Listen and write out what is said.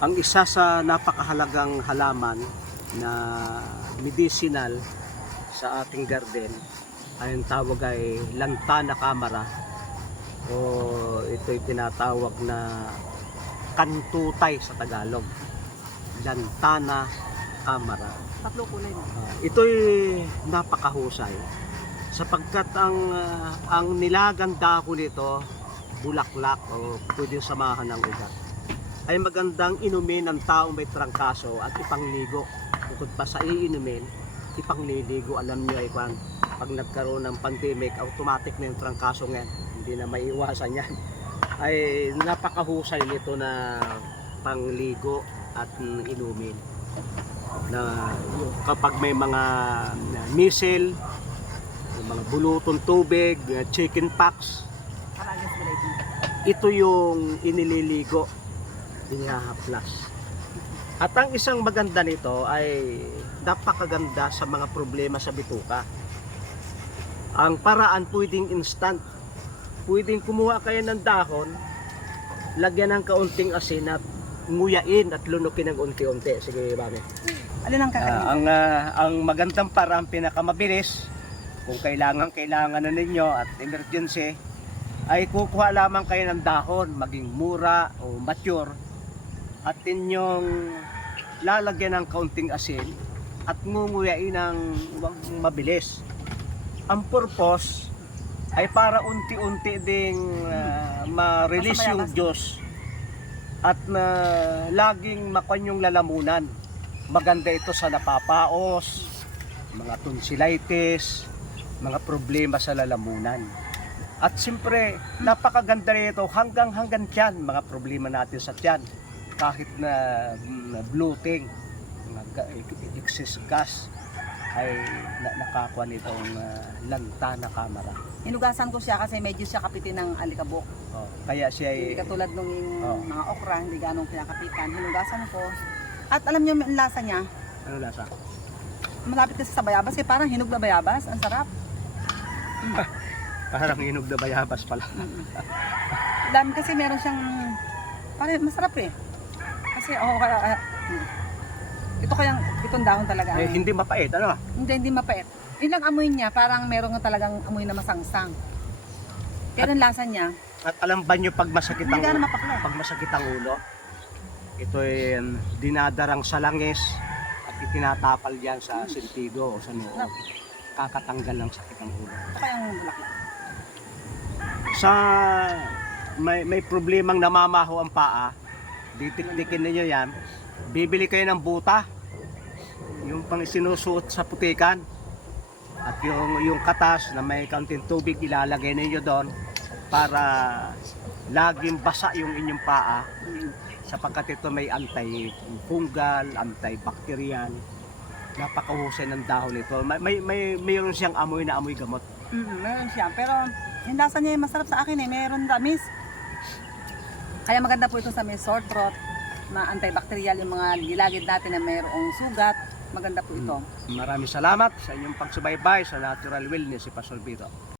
Ang isa sa napakahalagang halaman na medicinal sa ating garden ay ang tawag ay lantana camara o ito'y tinatawag na kantutay sa Tagalog. Lantana camara. Tatlo kulay mo. Ah, ito'y napakahusay sapagkat ang ah, ang nilagang dako nito bulaklak o pwedeng samahan ng ugat ay magandang inumin ng taong may trangkaso at ipangligo. Bukod pa sa iinumin ipangliligo. Alam niyo ay kwan pag nagkaroon ng pandemic automatic na yung trangkaso ngayon. Hindi na maiiwasan yan. Ay napakahusay nito na pangligo at inumin na kapag may mga missile, mga bulutong tubig, chicken pox, ito yung inililigo, inihahaplas. At ang isang maganda nito ay napakaganda sa mga problema sa bituka. Ang paraan pwedeng instant. Pwedeng kumuha kayo ng dahon, lagyan ng kaunting asin at nguyain at lunukin ng unti-unti. Sige, Mami. Alin ang Ah, kakainin? ang ah, ang magandang paraan pinakamabilis kung kailangan kailangan na ninyo at emergency ay kukuha lamang kayo ng dahon maging mura o mature at inyong lalagyan ng kaunting asin at ngunguyain ng mabilis. Ang purpose ay para unti-unti ding ah, ma-release yung. Diyos at na laging makuha yung lalamunan. Maganda ito sa napapaos, mga tonsillitis, mga problema sa lalamunan. At siyempre, napakaganda nito hanggang hanggang tiyan, mga problema natin sa tiyan. Kahit na, na bloating, mga ga- excess gas, ay na, nakakuha nitong uh, lantana kamara. Hinugasan ko siya kasi medyo siya kapitin ng alikabok. Oh, kaya siya ay Hindi katulad nung Oh. mga okra, hindi ganong pinakapitan. Hinugasan ko. At alam niyo yung lasa niya, ano lasa? malapit kasi sa bayabas. Eh, parang hinog na bayabas. Ang sarap. Parang inog na bayabas pala. Mm-mm. Dami kasi meron siyang, parang masarap eh. Kasi, oh, kaya, ah, mm. ito kayang, itong dahon talaga. Eh, ang- hindi mapait, ano? Hindi, hindi mapait. Yun lang amoy niya, parang meron talagang amoy na masangsang. Pero ang lasa niya, At alam ba nyo pag masakit ang ulo? Pag masakit ang ulo, ito ay um, dinadarang sa langis at itinatapal yan sa sentido o sa noo. Kakatanggal ng sakit ng ulo. Ito kayang malaki. Sa may, may problemang namamaho ang paa, ditikdikin ninyo yan, bibili kayo ng buta, yung pang sinusuot sa putikan, at yung, yung katas na may kaunting tubig ilalagay ninyo doon para laging basa yung inyong paa sapagkat ito may anti-fungal, antibacterial, napakahusay ng dahon nito. May, may, may mayroon siyang amoy na amoy gamot. Mm, meron siya. Pero yung lasa niya masarap sa akin eh. Meron tamis. Kaya maganda po ito sa may sore throat, na antibacterial yung mga gilagid natin na mayroong sugat. Maganda po ito. Maraming salamat sa inyong pagsubaybay sa Natural Wellness si Pastor Vito.